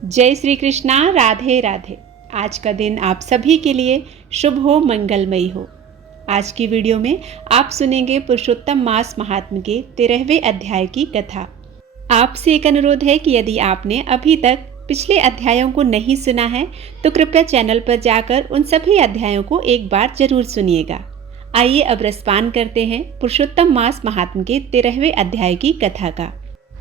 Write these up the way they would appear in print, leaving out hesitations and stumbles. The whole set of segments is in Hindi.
जय श्री कृष्णा। राधे राधे। आज का दिन आप सभी के लिए शुभ हो, मंगलमयी हो। आज की वीडियो में आप सुनेंगे पुरुषोत्तम मास महात्म्य के 13वें अध्याय की कथा। आपसे एक अनुरोध है कि यदि आपने अभी तक पिछले अध्यायों को नहीं सुना है तो कृपया चैनल पर जाकर उन सभी अध्यायों को एक बार जरूर सुनिएगा। आइए अब रसपान करते हैं पुरुषोत्तम मास महात्म्य के 13वें अध्याय की कथा का।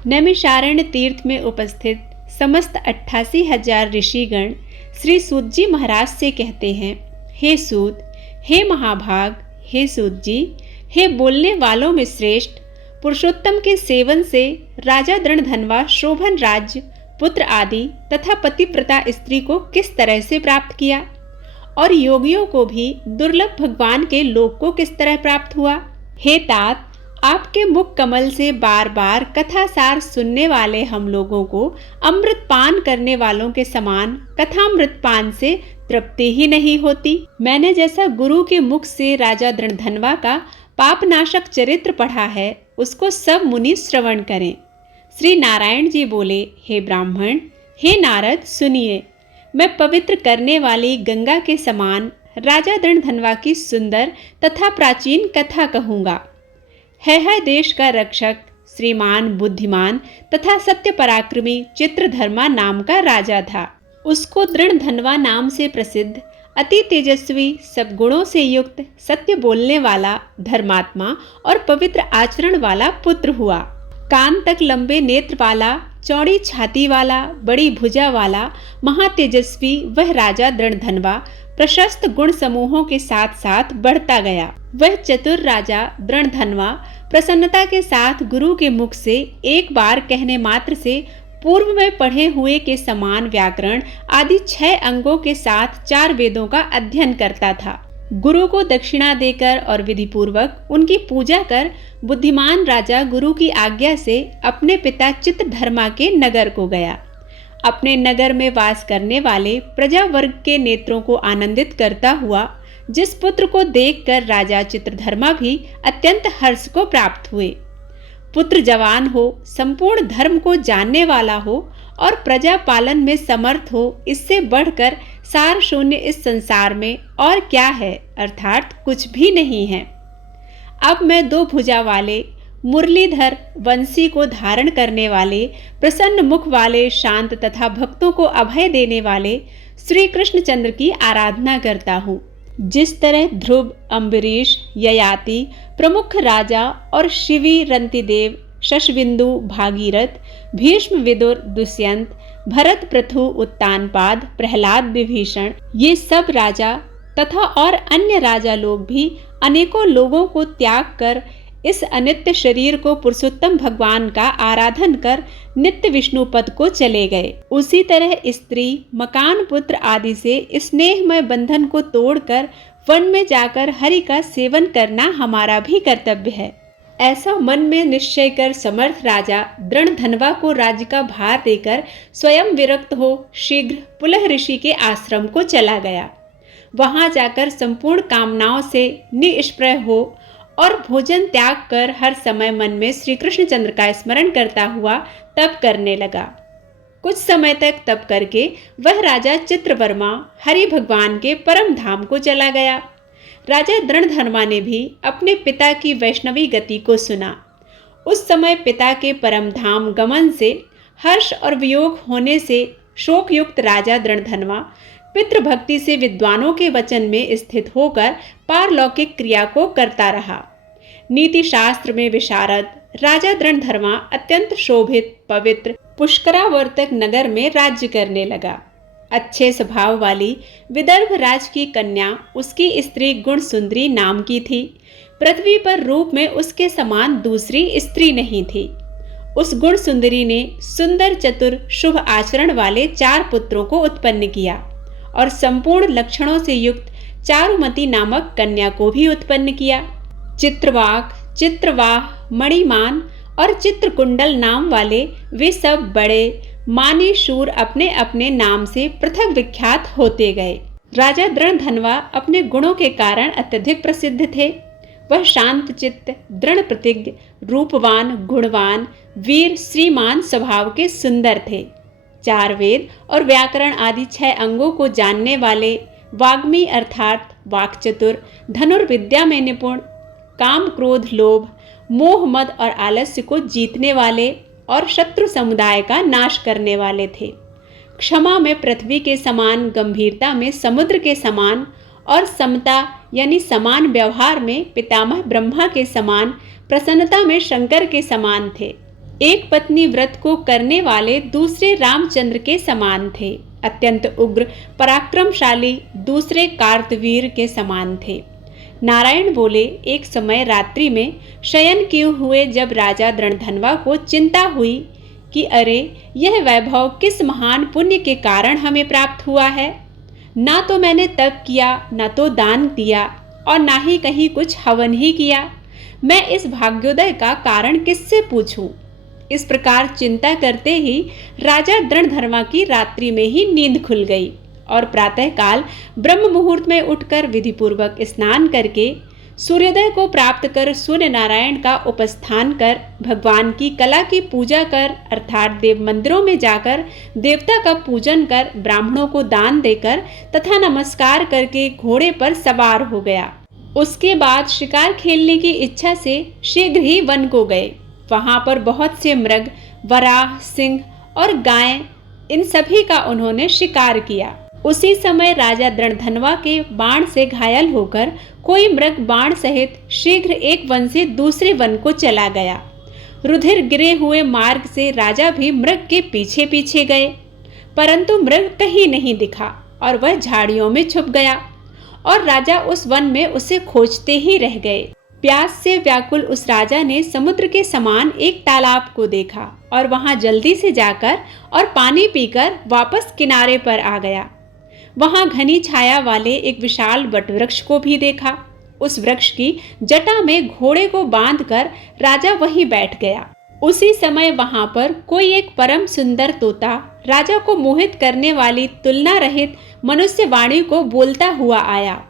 नैमिषारण्य तीर्थ में उपस्थित समस्त 88,000 ऋषिगण श्री सूत जी महाराज से कहते हैं, हे सूत, हे महाभाग, हे सूत जी, हे बोलने वालों में श्रेष्ठ, पुरुषोत्तम के सेवन से राजा दृणधनवा शोभन राज्य, पुत्र आदि तथा पतिव्रता स्त्री को किस तरह से प्राप्त किया और योगियों को भी दुर्लभ भगवान के लोक को किस तरह प्राप्त हुआ। हे तात, आपके मुख कमल से बार बार कथासार सुनने वाले हम लोगों को अमृत पान करने वालों के समान कथामृत पान से तृप्ति ही नहीं होती। मैंने जैसा गुरु के मुख से राजा दृणधनवा का पापनाशक चरित्र पढ़ा है, उसको सब मुनि श्रवण करें। श्री नारायण जी बोले, हे ब्राह्मण, हे नारद, सुनिए, मैं पवित्र करने वाली गंगा के समान राजा दृणधनवा की सुंदर तथा प्राचीन कथा कहूँगा। है देश का रक्षक, श्रीमान, बुद्धिमान तथा सत्य पराक्रमी चित्रधर्मा नाम का राजा था। उसको दृणधनवा नाम से प्रसिद्ध, अति तेजस्वी, सब गुणों से युक्त, सत्य बोलने वाला, धर्मात्मा और पवित्र आचरण वाला पुत्र हुआ। कान तक लंबे नेत्र वाला, चौड़ी छाती वाला, बड़ी भुजा वाला, महातेजस्वी वह राजा दृणधनवा प्रशस्त गुण समूहों के साथ साथ बढ़ता गया। वह चतुर राजा दृणधनवा प्रसन्नता के साथ गुरु के मुख से एक बार कहने मात्र से पूर्व में पढ़े हुए के समान व्याकरण आदि 6 अंगों के साथ 4 वेदों का अध्ययन करता था। गुरु को दक्षिणा देकर और विधि पूर्वक उनकी पूजा कर बुद्धिमान राजा गुरु की आज्ञा से अपने पिता चित्रधर्मा के नगर को गया। अपने नगर में वास करने वाले प्रजा वर्ग के नेत्रों को आनंदित करता हुआ जिस पुत्र को देखकर राजा चित्रधर्मा भी अत्यंत हर्ष को प्राप्त हुए। पुत्र जवान हो, संपूर्ण धर्म को जानने वाला हो और प्रजा पालन में समर्थ हो, इससे बढ़कर सार शून्य इस संसार में और क्या है, अर्थात कुछ भी नहीं है। अब मैं 2 भुजा वाले मुरलीधर वंशी को धारण करने वाले, प्रसन्न मुख वाले, शांत तथा भक्तों को अभय देने वाले श्री कृष्णचंद्र की आराधना करता हूँ। जिस तरह ध्रुव, अम्बरीश, ययाति, प्रमुख राजा और शिवी, रंतिदेव, शशबिंदु, भागीरथ, भीष्म, विदुर, दुष्यंत, भरत, पृथु, उत्तानपाद, प्रहलाद, विभीषण, ये सब राजा तथा और अन्य राजा लोग भी अनेकों लोगों को त्याग कर इस अनित्य शरीर को पुरुषोत्तम भगवान का आराधन कर नित्य विष्णु पद को चले गए। उसी तरह स्त्री, मकान, पुत्र आदि से स्नेहमय बंधन को तोड़कर वन में जाकर हरि का सेवन करना हमारा भी कर्तव्य है। ऐसा मन में निश्चय कर समर्थ राजा दृणधनवा को राज्य का भार देकर स्वयं विरक्त हो शीघ्र पुलह ऋषि के आश्रम को चला गया। वहां जाकर संपूर्ण कामनाओं से निष्प्रय हो और भोजन त्याग कर हर समय मन में श्री कृष्णचंद्र का स्मरण करता हुआ तप करने लगा। कुछ समय तक तप करके वह राजा चित्रवर्मा हरि भगवान के परम धाम को चला गया। राजा दृणधर्मा ने भी अपने पिता की वैष्णवी गति को सुना। उस समय पिता के परम धाम गमन से हर्ष और वियोग होने से शोकयुक्त राजा दृणधर्मा पितृभक्ति से विद्वानों के वचन में स्थित होकर पारलौकिक क्रिया को करता रहा। नीति शास्त्र में विशारद राजा दृणधर्मा अत्यंत शोभित, पवित्र पुष्करावर्तक नगर में राज्य करने लगा। अच्छे स्वभाव वाली विदर्भ राज की कन्या उसकी स्त्री गुण सुंदरी नाम की थी। पृथ्वी पर रूप में उसके समान दूसरी स्त्री नहीं थी। उस गुण सुंदरी ने सुंदर, चतुर, शुभ आचरण वाले 4 पुत्रों को उत्पन्न किया और संपूर्ण लक्षणों से युक्त चारुमती नामक कन्या को भी उत्पन्न किया। चित्रवाक, चित्रवाह, मणिमान और चित्रकुंडल नाम वाले वे सब बड़े मानी शूर अपने अपने नाम से पृथक विख्यात होते गए। राजा दृणधनवा अपने गुणों के कारण अत्यधिक प्रसिद्ध थे। वह शांत चित्त, दृढ़ प्रतिज्ञ, रूपवान, गुणवान, वीर, श्रीमान स्वभाव के सुंदर थे। 4 वेद और व्याकरण आदि 6 अंगों को जानने वाले, वाग्मी अर्थात वाक्चतुर, धनुर्विद्या में निपुण, काम क्रोध लोभ मोह मद और आलस्य को जीतने वाले और शत्रु समुदाय का नाश करने वाले थे। क्षमा में पृथ्वी के समान, गंभीरता में समुद्र के समान और समता यानी समान व्यवहार में पितामह ब्रह्मा के समान, प्रसन्नता में शंकर के समान थे। एक पत्नी व्रत को करने वाले दूसरे रामचंद्र के समान थे। अत्यंत उग्र पराक्रमशाली दूसरे कार्तवीर के समान थे। नारायण बोले, एक समय रात्रि में शयन किए हुए जब राजा दृढ़धनवा को चिंता हुई कि अरे यह वैभव किस महान पुण्य के कारण हमें प्राप्त हुआ है। ना तो मैंने तप किया, ना तो दान दिया और ना ही कहीं कुछ हवन ही किया। मैं इस भाग्योदय का कारण किससे पूछूं? इस प्रकार चिंता करते ही राजा दृढ़धर्मा की रात्रि में ही नींद खुल गई और प्रातःकाल ब्रह्म मुहूर्त में उठकर विधिपूर्वक स्नान करके सूर्योदय को प्राप्त कर सूर्य नारायण का उपस्थान कर भगवान की कला की पूजा कर अर्थात देव मंदिरों में जाकर देवता का पूजन कर ब्राह्मणों को दान देकर तथा नमस्कार करके घोड़े पर सवार हो गया। उसके बाद शिकार खेलने की इच्छा से शीघ्र ही वन को गए। वहां पर बहुत से मृग, वराह, सिंह और गाय, इन सभी का उन्होंने शिकार किया। उसी समय राजा दृढ़धनवा के बाण से घायल होकर कोई मृग बाण सहित शीघ्र एक वन से दूसरे वन को चला गया। रुधिर गिरे हुए मार्ग से राजा भी मृग के पीछे पीछे गए, परंतु मृग कहीं नहीं दिखा और वह झाड़ियों में छुप गया और राजा उस वन में उसे खोजते ही रह गए। प्यास से व्याकुल उस राजा ने समुद्र के समान एक तालाब को देखा और वहां जल्दी से जाकर और पानी पीकर वापस किनारे पर आ गया। वहां घनी छाया वाले एक विशाल वटवृक्ष को भी देखा। उस वृक्ष की जटा में घोड़े को बांधकर राजा वहीं बैठ गया। उसी समय वहां पर कोई एक परम सुंदर तोता राजा को मोहित करने वाली तुलना रहित मनुष्य वाणी को बोलता हुआ आया।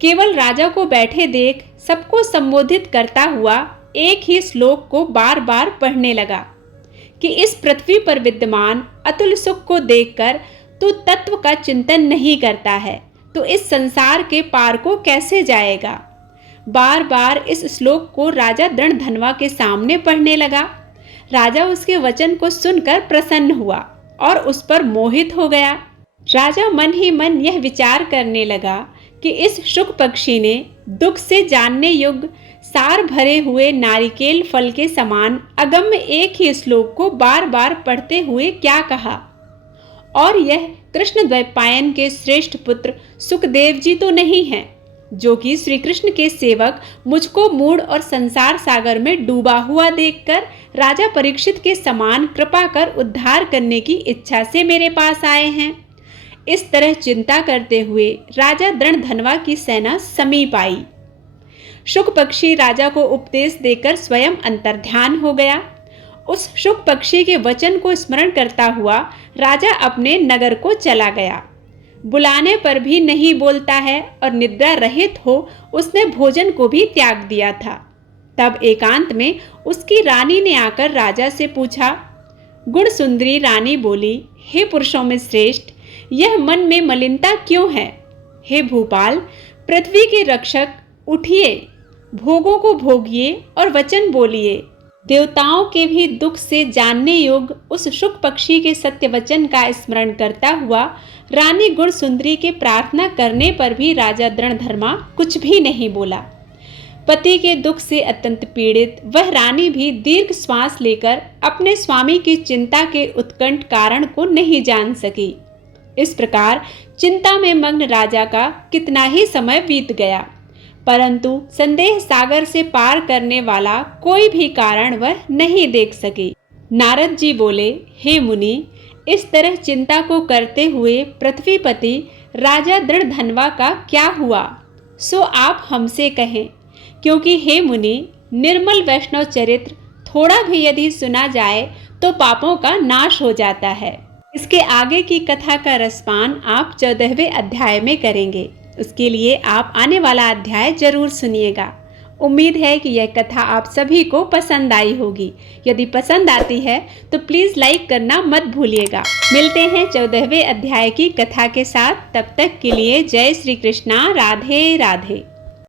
केवल राजा को बैठे देख सबको संबोधित करता हुआ एक ही श्लोक को बार बार पढ़ने लगा कि इस पृथ्वी पर विद्यमान अतुल सुख को देखकर तू तत्व का चिंतन नहीं करता है तो इस संसार के पार को कैसे जाएगा। बार बार इस श्लोक को राजा दृढ़धनवा के सामने पढ़ने लगा। राजा उसके वचन को सुनकर प्रसन्न हुआ और उस पर मोहित हो गया। राजा मन ही मन यह विचार करने लगा कि इस शुक पक्षी ने दुख से जानने योग्य सार भरे हुए नारिकेल फल के समान अगम्य एक ही श्लोक को बार बार पढ़ते हुए क्या कहा। और यह कृष्ण द्वैपायन के श्रेष्ठ पुत्र सुखदेव जी तो नहीं हैं, जो कि श्री कृष्ण के सेवक मुझको मूढ़ और संसार सागर में डूबा हुआ देखकर राजा परीक्षित के समान कृपा कर उद्धार करने की इच्छा से मेरे पास आए हैं। इस तरह चिंता करते हुए राजा दृढ़धनवा की सेना समीप आई। शुक पक्षी राजा को उपदेश देकर स्वयं अंतर्ध्यान हो गया। उस शुक पक्षी के वचन को स्मरण करता हुआ राजा अपने नगर को चला गया। बुलाने पर भी नहीं बोलता है और निद्रा रहित हो उसने भोजन को भी त्याग दिया था। तब एकांत में उसकी रानी ने आकर राजा से पूछा। गुण सुंदरी रानी बोली, हे पुरुषों में श्रेष्ठ, यह मन में मलिनता क्यों है? हे भूपाल, पृथ्वी के रक्षक, उठिए, भोगों को भोगिए और वचन बोलिए। देवताओं के भी दुख से जानने योग्य उस शुक पक्षी के सत्य वचन का स्मरण करता हुआ रानी गुण सुंदरी के प्रार्थना करने पर भी राजा दृढ़धर्मा कुछ भी नहीं बोला। पति के दुख से अत्यंत पीड़ित वह रानी भी दीर्घ श्वास लेकर अपने स्वामी की चिंता के उत्कंठ कारण को नहीं जान सकी। इस प्रकार चिंता में मग्न राजा का कितना ही समय बीत गया, परंतु संदेह सागर से पार करने वाला कोई भी कारण वह नहीं देख सकी। नारद जी बोले, हे मुनि, इस तरह चिंता को करते हुए पृथ्वीपति राजा दृढ़धनवा का क्या हुआ सो आप हमसे कहें, क्योंकि हे मुनि, निर्मल वैष्णव चरित्र थोड़ा भी यदि सुना जाए तो पापों का नाश हो जाता है। इसके आगे की कथा का रसपान आप 14वें अध्याय में करेंगे। उसके लिए आप आने वाला अध्याय जरूर सुनिएगा उम्मीद है कि यह कथा आप सभी को पसंद आई होगी। यदि पसंद आती है तो प्लीज़ लाइक करना मत भूलिएगा। मिलते हैं 14वें अध्याय की कथा के साथ। तब तक के लिए जय श्री कृष्णा, राधे राधे।